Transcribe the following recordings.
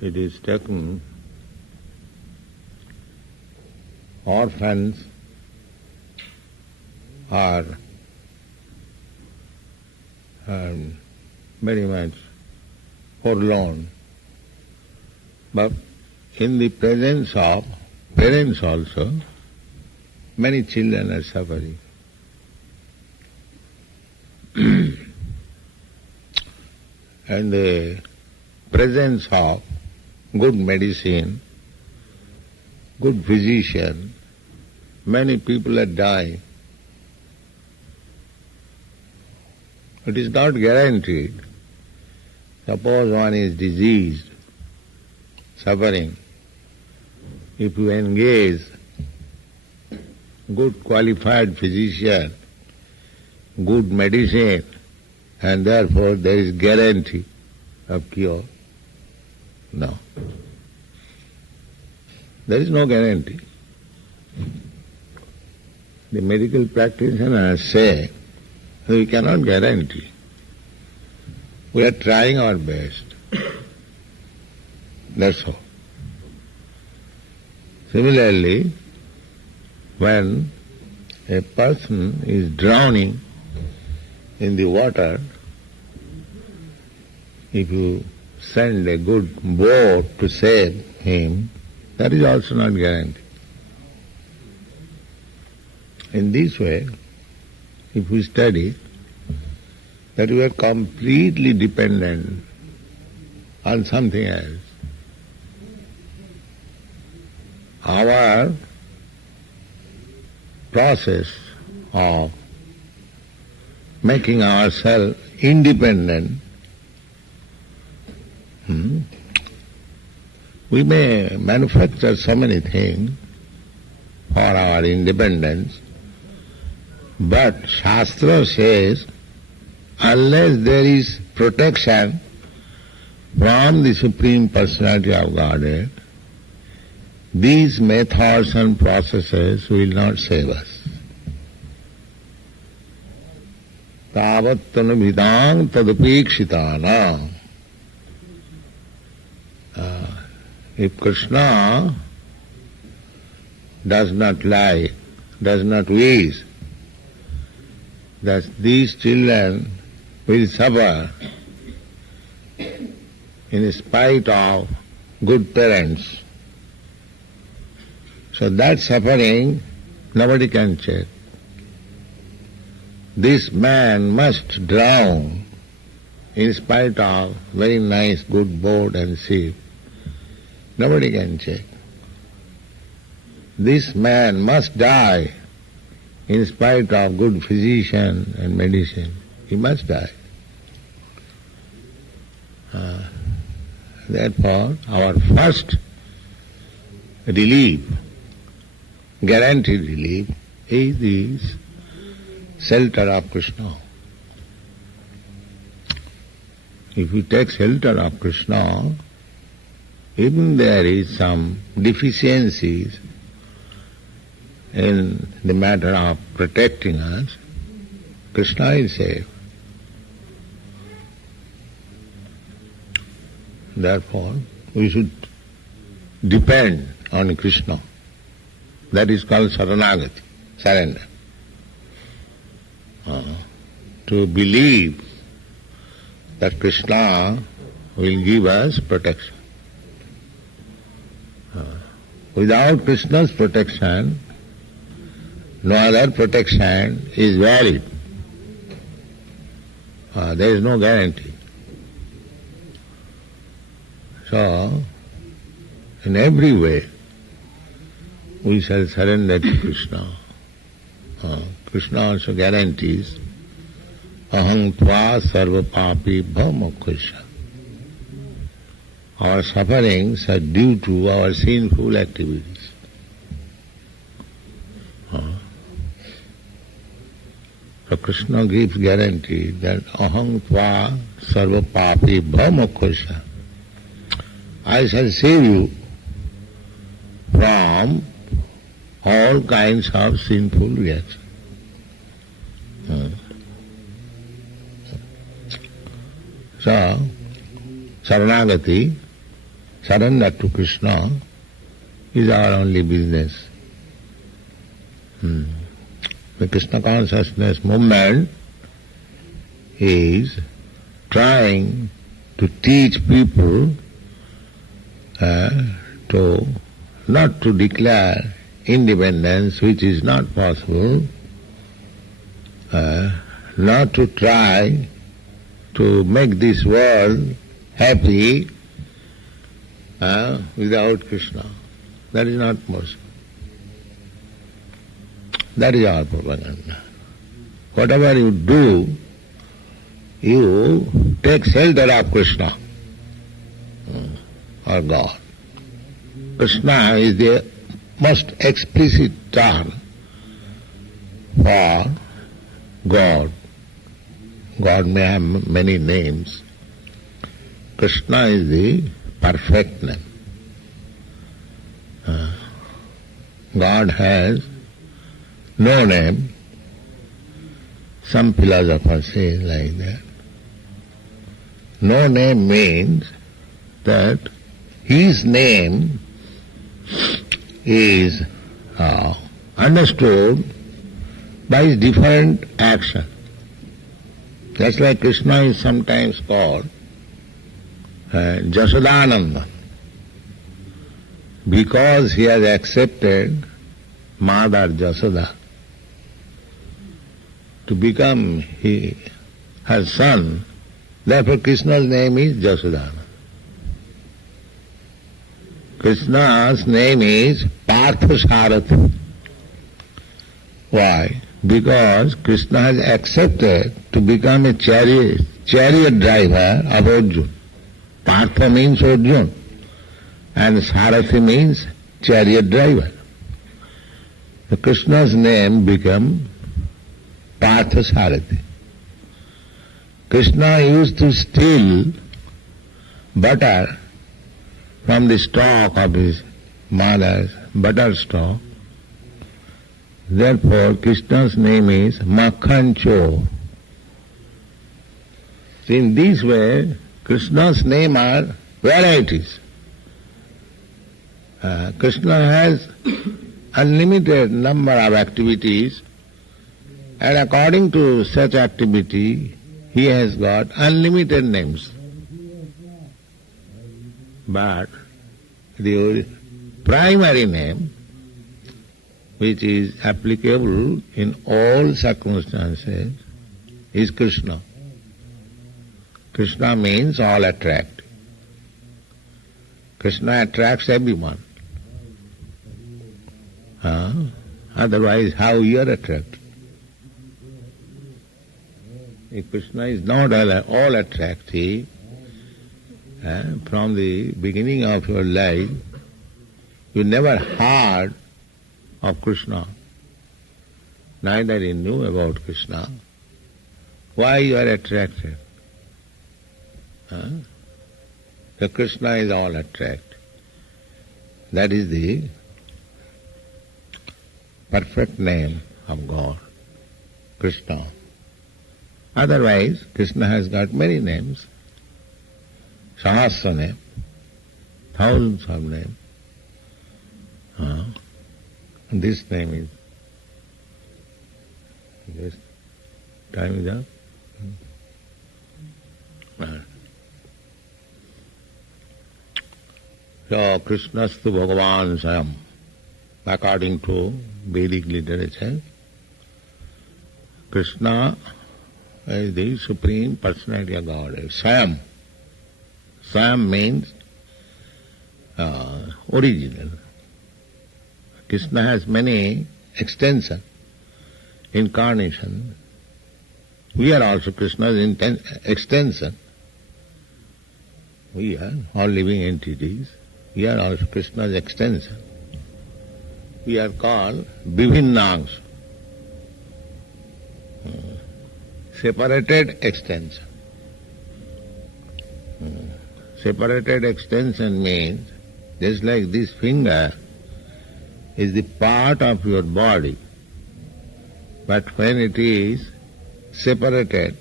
it is taken, orphans are very much forlorn. But in the presence of parents also, many children are suffering. And the presence of good medicine, good physician, many people are dying. It is not guaranteed. Suppose one is diseased, suffering, if you engage good qualified physician, good medicine, and therefore there is guarantee of cure. No. There is no guarantee. The medical practitioners say, we cannot guarantee. We are trying our best. That's all. Similarly, when a person is drowning in the water, if you send a good boat to save him, that is also not guaranteed. In this way, if we study that we are completely dependent on something else, our process of making ourselves independent, we may manufacture so many things for our independence, but Shastra says, unless there is protection from the Supreme Personality of Godhead, these methods and processes will not save us. Tāvattana vidāṃ tadapekṣitānaṃ. If Krishna does not like, does not wish that these children will suffer in spite of good parents, so that suffering nobody can check. This man must drown in spite of very nice good boat and ship. Nobody can check. This man must die in spite of good physician and medicine. He must die. Therefore, our first relief, guaranteed relief, is this shelter of Krishna. If we take shelter of Krishna, even there is some deficiencies in the matter of protecting us, Krishna is safe. Therefore, we should depend on Krishna. That is called Sthānād, surrender. To believe that Krishna will give us protection. Without Krishna's protection, no other protection is valid. There is no guarantee. So, in every way, we shall surrender to Krishna. Krishna also guarantees, aham tva sarva papi bhava. Our sufferings are due to our sinful activities. So Krishna gives guarantee that aham tva sarva papi bhava. I shall save you from all kinds of sinful reactions. So, Saranagati surrender to Krishna is our only business. The Krishna consciousness movement is trying to teach people to not to declare independence, which is not possible, not to try to make this world happy without Krishna. That is not possible. That is our propaganda. Whatever you do, you take shelter of Krishna or God. Krishna is the most explicit term for God. God may have many names. Krishna is the perfect name. God has no name. Some philosophers say like that. No name means that His name is understood by His different action. Just like Krishna is sometimes called Jasodhananda, because he has accepted Mother Jasoda to become her son. Therefore Krishna's name is Jasodhananda. Krishna's name is Parthasarathi. Why? Because Krishna has accepted to become a chariot driver of Arjuna. Partha means Arjuna, and Sarathi means chariot driver. So Krishna's name became Parthasarathi. Krishna used to steal butter from the stock of his mother's butter stock. Therefore, Krishna's name is Makhan Chor. So in this way, Krishna's name are varieties. Krishna has unlimited number of activities, and according to such activity, he has got unlimited names. But the primary name, which is applicable in all circumstances, is Krishna. Krishna means all attract. Krishna attracts everyone. Otherwise, how you are attracted? If Krishna is not all attractive, from the beginning of your life, you never heard of Krishna, neither you knew about Krishna. Why you are attracted? So Krishna is all attract. That is the perfect name of God, Krishna. Otherwise, Krishna has got many names, Sahasra name, thousands of names. This name is, this time is up. So, Krishnastu Bhagavan Swayam, according to Vedic literature, Krishna is the Supreme Personality of Godhead. Swayam. Swayam means original. Krishna has many extensions, incarnation. We are also Krishna's extension. We are all living entities. We are also Krishna's extension. We are called Vivinnāṅs, separated extension. Separated extension means, just like this finger is the part of your body, but when it is separated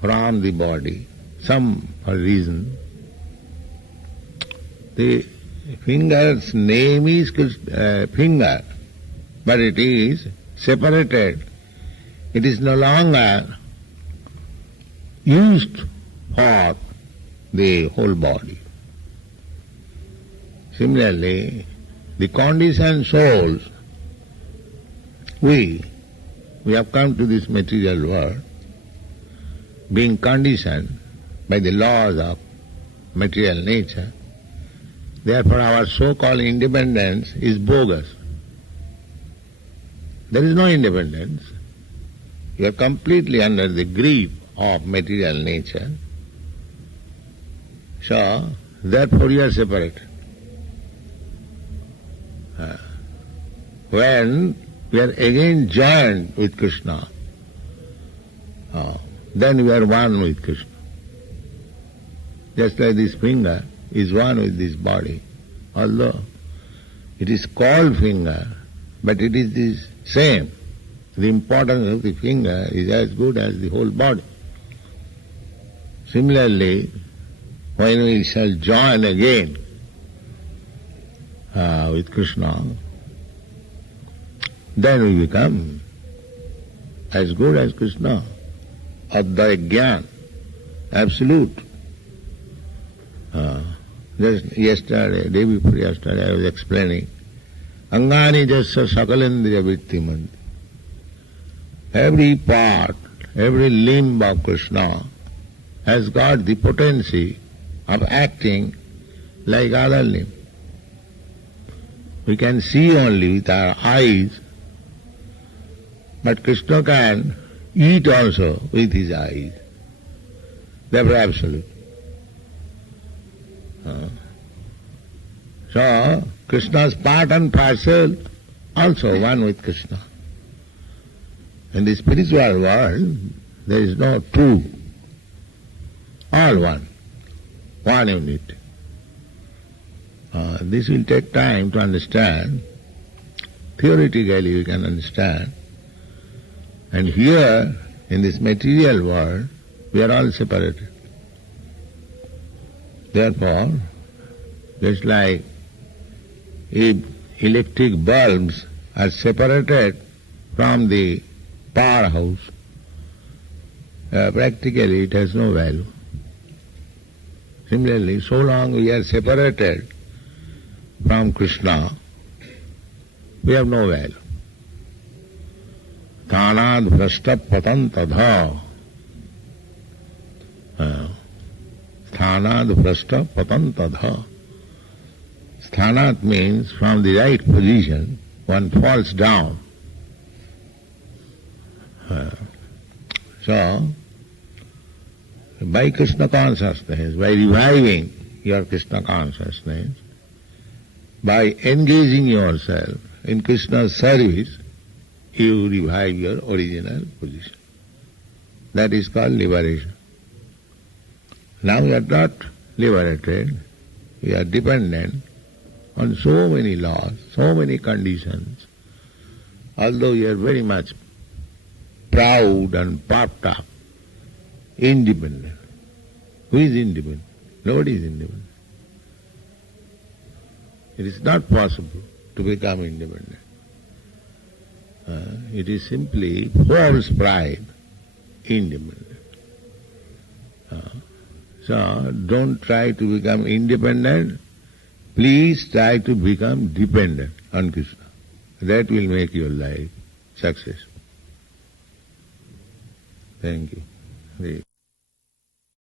from the body, some reason, The finger's name is finger, but it is separated. It is no longer used for the whole body. Similarly, the conditioned souls, we have come to this material world being conditioned by the laws of material nature. Therefore our so-called independence is bogus. There is no independence. You are completely under the grip of material nature. So, therefore you are separate. When we are again joined with Krishna, then we are one with Krishna. Just like this finger is one with this body, although it is called finger, but it is the same. The importance of the finger is as good as the whole body. Similarly, when we shall join again with Krishna, then we become as good as Krishna, adhaḥ, absolute. Just yesterday, day before yesterday, I was explaining, Angani jasya sakalendriya vittimanti. Every part, every limb of Krishna has got the potency of acting like other limb. We can see only with our eyes, but Krishna can eat also with his eyes. They are absolute. So, Krishna's part and parcel also one with Krishna. In the spiritual world, there is no two. All one unit. This will take time to understand. Theoretically we can understand. And here, in this material world, we are all separated. Therefore, just like if electric bulbs are separated from the powerhouse, practically it has no value. Similarly, so long we are separated from Krishna, we have no value. Sthānād bhraṣṭāḥ patanty adhaḥ. Sthānād bhraṣṭāḥ patanty adhaḥ. Sthānād means from the right position one falls down. So, by Krishna consciousness, by reviving your Krishna consciousness, by engaging yourself in Krishna's service, you revive your original position. That is called liberation. Now you are not liberated, you are dependent on so many laws, so many conditions. Although you are very much proud and puffed up, independent. Who is independent? Nobody is independent. It is not possible to become independent. It is simply false pride, independent. So don't try to become independent, please try to become dependent on Krishna. That will make your life successful. Thank you.